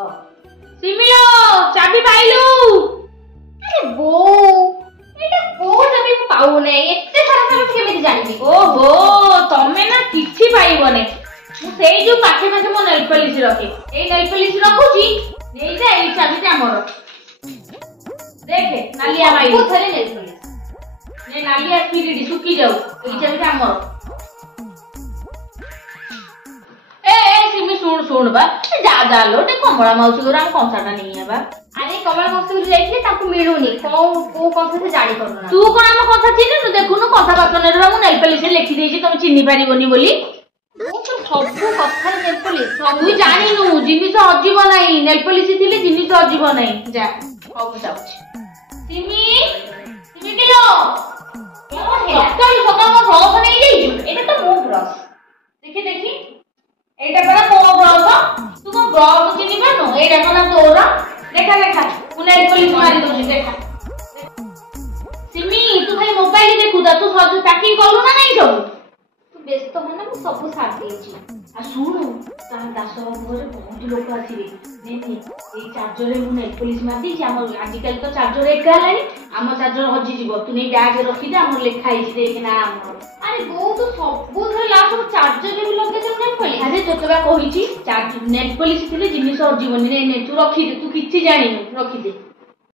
सिमिलो चाबी पाइलु अरे बो एटा को चाबी पाऊ नै एते सारा चाबी केमिति जानिबी ओहो तमे ना किछि पाइबने मु सेई जो पाखे पाखे मो नेल पॉलिश रखे ए नेल पॉलिश रखुची नै जा ए चाबी ते हमर देखे नालिया भाई को थले नेल पॉलिश ने नालिया फिरिडी सुकी जाऊ ए चाबी ते हमर ए सिमी सुन सुन बा जा जा लो ते कमला माउसी गोरा हम कंसाटा नहीं है बा अरे कमला मस्त जाइले ताकू मिलुनी को कथा से जानि करना तू कोन हम कथा चिन्ह नु देखुनु कथा बातने रे मु नेल पॉलिश लिखि देछि तुम चिन्हि पारिबोनी बोली मु तो सब कथा नेल पॉलिश तू जानि नु जिनिस अजीब नाही नेल पॉलिश थिले जिनिस अजीब नाही जा अब जाउछि सिमी सिमी किलो को है सकाळ सकाळ मो ब्रश नहीं जाइछु एटा तो मो ब्रश देखि देखि एटा बड़ा मो ब्रश तू को ब्रश चिन्हि पानु एटा कोना तोरा देखा देखा मु नेल पॉलिश मारी दोछि देखा सिमी तू खाली मोबाइल देखु दा तू सब पैकिंग करू ना नहीं सब तू व्यस्त हो ना मु सब साथ देछि आ सुनु ता दास घरे बहुत लोक आसीबे ने ने ए चार्जर रे मु नेल पॉलिश मार दी हम आजकल तो चार्जर एक गलानी हम चार्जर हजि जीवो तू नै बैग रखि दे हम लेखा हिज देख ना हम अरे वो तो सब धरे लास्ट चार्जर रे भी लगे दे नेल पॉलिश अरे तोतबा कहिची चार्जर नेल पॉलिश थिले जिनिस जीवन ने तू रखि दे तू किछि जानि रखि दे